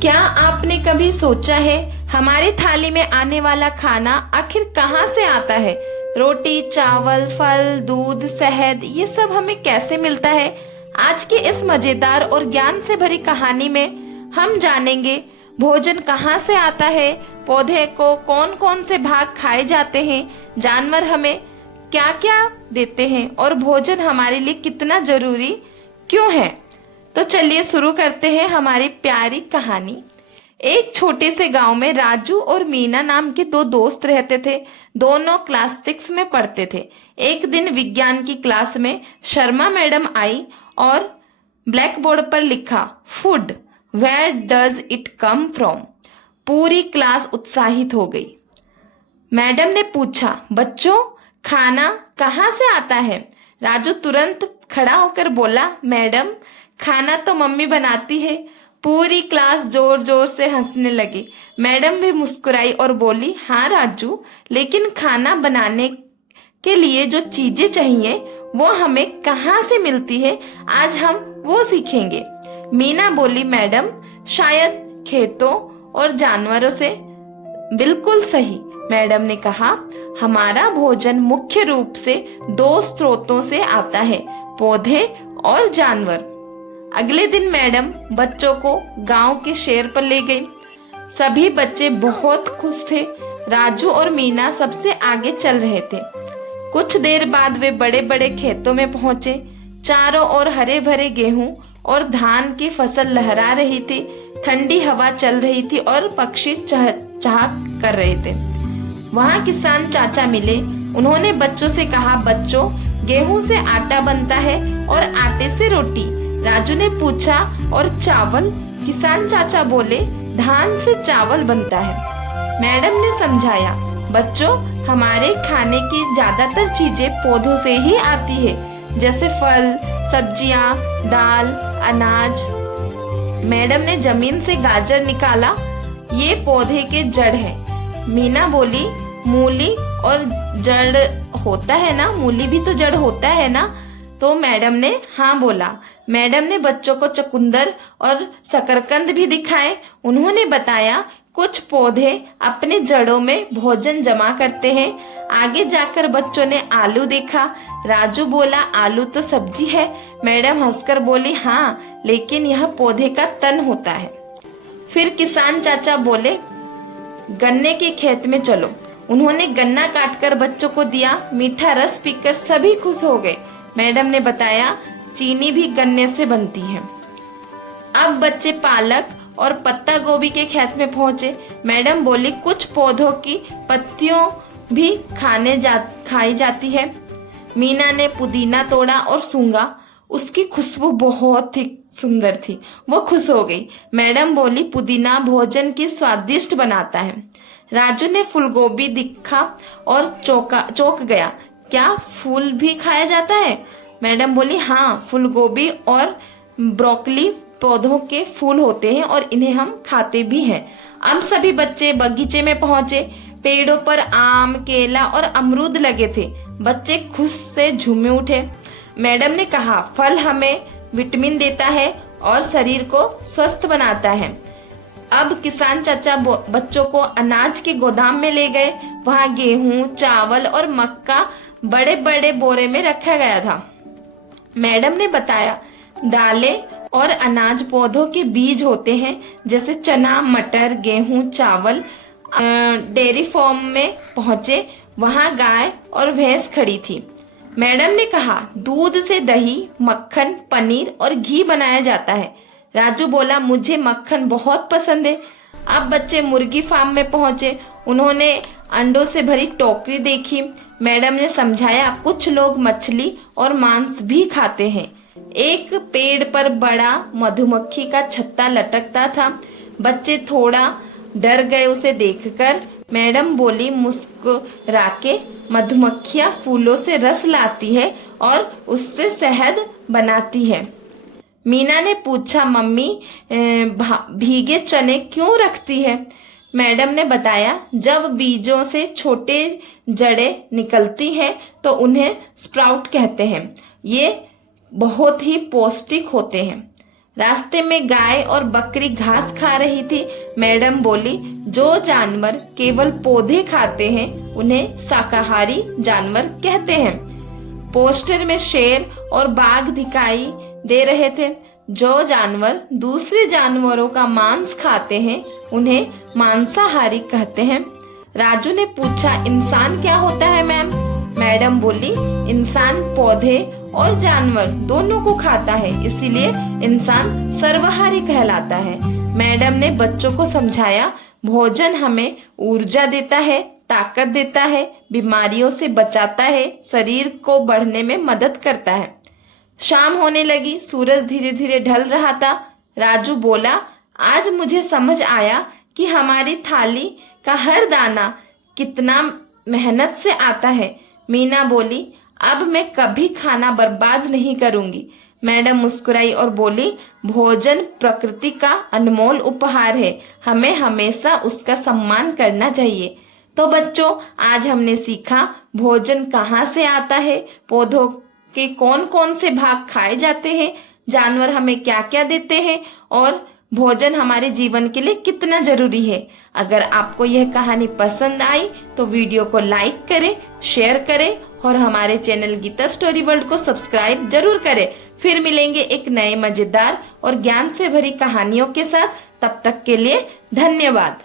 क्या आपने कभी सोचा है हमारी थाली में आने वाला खाना आखिर कहाँ से आता है? रोटी, चावल, फल, दूध, शहद, ये सब हमें कैसे मिलता है? आज की इस मजेदार और ज्ञान से भरी कहानी में हम जानेंगे भोजन कहाँ से आता है, पौधे को कौन कौन से भाग खाए जाते हैं, जानवर हमें क्या क्या देते हैं और भोजन हमारे लिए कितना जरूरी क्यों है। तो चलिए शुरू करते हैं हमारी प्यारी कहानी। एक छोटे से गांव में राजू और मीना नाम के दो दोस्त रहते थे। दोनों क्लास 6 में पढ़ते थे। एक दिन विज्ञान की क्लास में शर्मा मैडम आई और ब्लैक बोर्ड पर लिखा, food, where does it come from. पूरी क्लास उत्साहित हो गई। मैडम ने पूछा, बच्चों खाना कहाँ से आता है? राजू तुरंत खड़ा होकर बोला, मैडम खाना तो मम्मी बनाती है। पूरी क्लास जोर जोर से हंसने लगी। मैडम भी मुस्कुराई और बोली, हाँ राजू, लेकिन खाना बनाने के लिए जो चीजें चाहिए वो हमें कहाँ से मिलती है, आज हम वो सीखेंगे। मीना बोली, मैडम शायद खेतों और जानवरों से। बिल्कुल सही, मैडम ने कहा, हमारा भोजन मुख्य रूप से 2 स्रोतों से आता है, पौधे और जानवर। अगले दिन मैडम बच्चों को गांव के शेर पर ले गई। सभी बच्चे बहुत खुश थे। राजू और मीना सबसे आगे चल रहे थे। कुछ देर बाद वे बड़े बड़े खेतों में पहुंचे। चारों ओर हरे भरे गेहूं और धान की फसल लहरा रही थी। ठंडी हवा चल रही थी और पक्षी चहचहा कर रहे थे। वहां किसान चाचा मिले। उन्होंने बच्चों से कहा, बच्चों गेहूं से आटा बनता है और आटे से रोटी। राजू ने पूछा, और चावल? किसान चाचा बोले, धान से चावल बनता है। मैडम ने समझाया, बच्चों हमारे खाने की ज्यादातर चीजें पौधों से ही आती है, जैसे फल, सब्जियां, दाल, अनाज। मैडम ने जमीन से गाजर निकाला, ये पौधे के जड़ है। मीना बोली, मूली और जड़ होता है ना, मूली भी तो जड़ होता है ना? तो मैडम ने हाँ बोला। मैडम ने बच्चों को चुकंदर और शकरकंद भी दिखाए। उन्होंने बताया, कुछ पौधे अपने जड़ों में भोजन जमा करते हैं। आगे जाकर बच्चों ने आलू देखा। राजू बोला, आलू तो सब्जी है। मैडम हंसकर बोली, हाँ, लेकिन यह पौधे का तन होता है। फिर किसान चाचा बोले, गन्ने के खेत में चलो। उन्होंने गन्ना काटकर बच्चों को दिया। मीठा रस पीकर सभी खुश हो गए। मैडम ने बताया, चीनी भी गन्ने से बनती है। अब बच्चे पालक और पत्ता गोभी के खेत में पहुंचे। मैडम बोली, कुछ पौधों की पत्तियों भी खाई जाती है। मीना ने पुदीना तोड़ा और सूंघा। उसकी खुशबू बहुत ही सुंदर थी। वो खुश हो गई। मैडम बोली, पुदीना भोजन की स्वादिष्ट बनाता है। राजू ने फूलगोभी दिखा और चौंक गया। क्या फूल भी खाया जाता है? मैडम बोली, हाँ, फूलगोभी और ब्रोकली पौधों के फूल होते हैं और इन्हें हम खाते भी हैं। अब सभी बच्चे बगीचे में पहुंचे। पेड़ों पर आम, केला और अमरूद लगे थे। बच्चे खुश से झूमे उठे। मैडम ने कहा, फल हमें विटामिन देता है और शरीर को स्वस्थ बनाता है। अब किसान चाचा बच्चों को अनाज के गोदाम में ले गए। वहां गेहूं, चावल और मक्का बड़े बड़े बोरे में रखा गया था। मैडम ने बताया, दालें और अनाज पौधों के बीज होते हैं, जैसे चना, मटर, गेहूं, चावल। डेयरी फार्म में पहुंचे। वहां गाय और भैंस खड़ी थी। मैडम ने कहा, दूध से दही, मक्खन, पनीर और घी बनाया जाता है। राजू बोला, मुझे मक्खन बहुत पसंद है। अब बच्चे मुर्गी फार्म में पहुंचे। उन्होंने अंडों से भरी टोकरी देखी। मैडम ने समझाया, कुछ लोग मछली और मांस भी खाते हैं। एक पेड़ पर बड़ा मधुमक्खी का छत्ता लटकता था। बच्चे थोड़ा डर गए उसे देखकर। मैडम बोली मुस्कुराके, मधुमक्खियां फूलों से रस लाती है और उससे शहद बनाती है। मीना ने पूछा, मम्मी भीगे चने क्यों रखती है? मैडम ने बताया, जब बीजों से छोटे जड़ें निकलती हैं तो उन्हें स्प्राउट कहते हैं। ये बहुत ही पौष्टिक होते हैं। रास्ते में गाय और बकरी घास खा रही थी। मैडम बोली, जो जानवर केवल पौधे खाते हैं उन्हें शाकाहारी जानवर कहते हैं। पोस्टर में शेर और बाघ दिखाई दे रहे थे। जो जानवर दूसरे जानवरों का मांस खाते हैं उन्हें मांसाहारी कहते हैं। राजू ने पूछा, इंसान क्या होता है मैम? मैडम बोली, इंसान पौधे और जानवर दोनों को खाता है, इसीलिए इंसान सर्वाहारी कहलाता है। मैडम ने बच्चों को समझाया, भोजन हमें ऊर्जा देता है, ताकत देता है, बीमारियों से बचाता है, शरीर को बढ़ने में मदद करता है। शाम होने लगी, सूरज धीरे धीरे ढल रहा था। राजू बोला, आज मुझे समझ आया कि हमारी थाली का हर दाना कितना मेहनत से आता है। मीना बोली, अब मैं कभी खाना बर्बाद नहीं करूंगी। मैडम मुस्कुराई और बोली, भोजन प्रकृति का अनमोल उपहार है, हमें हमेशा उसका सम्मान करना चाहिए। तो बच्चों, आज हमने सीखा भोजन कहाँ से आता है, पौधों के कौन कौन से भाग खाए जाते हैं, जानवर हमें क्या क्या देते हैं और भोजन हमारे जीवन के लिए कितना जरूरी है। अगर आपको यह कहानी पसंद आई तो वीडियो को लाइक करें, शेयर करें और हमारे चैनल गीता स्टोरी वर्ल्ड को सब्सक्राइब जरूर करें। फिर मिलेंगे एक नए मजेदार और ज्ञान से भरी कहानियों के साथ। तब तक के लिए धन्यवाद।